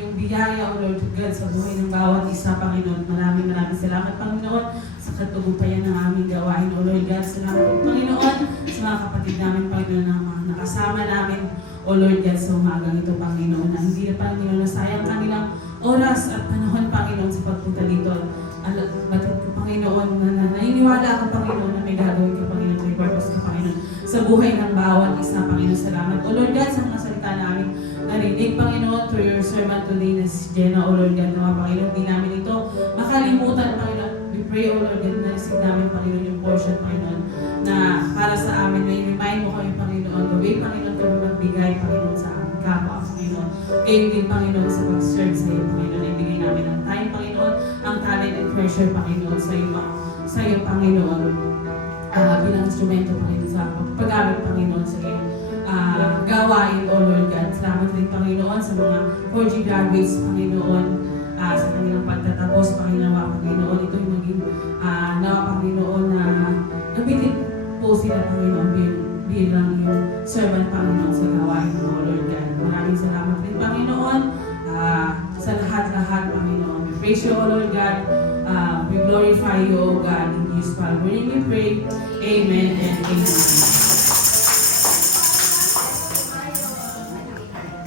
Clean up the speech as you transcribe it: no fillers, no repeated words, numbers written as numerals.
iyong biyaya, O Lord God, sa buhay ng bawat isa, Panginoon. Maraming salamat, Panginoon, sa katugupayan ng aming gawain, O Lord God. Salamat, Panginoon, sa mga kapatid namin, Panginoon, na mga nakasama namin, O Lord God, sa umagang ito, Panginoon, na hindi na, Panginoon, nasayang kanilang oras at panahon, Panginoon, sa pagpunta dito. Batid ko, Panginoon, na naniniwala ako, Panginoon, na may gagawin ka, Panginoon, may purpose ka, Panginoon, sa buhay ng bawat isa, Panginoon. Salamat, O Lord God, sa mga salita namin narinig, Panginoon, through your servant today na si Jenna, O Lord God, naman, Panginoon, di namin ito makalimutan, Panginoon. We pray, O Lord God, na receive namin, Panginoon, yung portion, Panginoon, na para sa amin, may remind mo kami, Panginoon, the way, Panginoon, kami magbigay, Panginoon, sa aming kapwa, Panginoon. Kayo din, Panginoon, sa pag-serve sa iyo, Panginoon, ibigay namin ang time, Panginoon, ang talent and treasure, Panginoon, sa iyo, Panginoon, bilang instrumento, Panginoon, sa pag-gamit, Panginoon, sa iyo. Gawain, O Lord God. Salamat din, Panginoon, sa mga 4G graduates, Panginoon, sa kanilang pagtatapos, Panginoon, ito yung maging nawa, Panginoon, na napilit po sila, Panginoon, bilang yung servant, Panginoon, sa gawain mo, O Lord God. Maraming salamat din, Panginoon, sa lahat-lahat, Panginoon. We praise you, O Lord God. We glorify you, O God. In Jesus' name we pray. Amen and amen.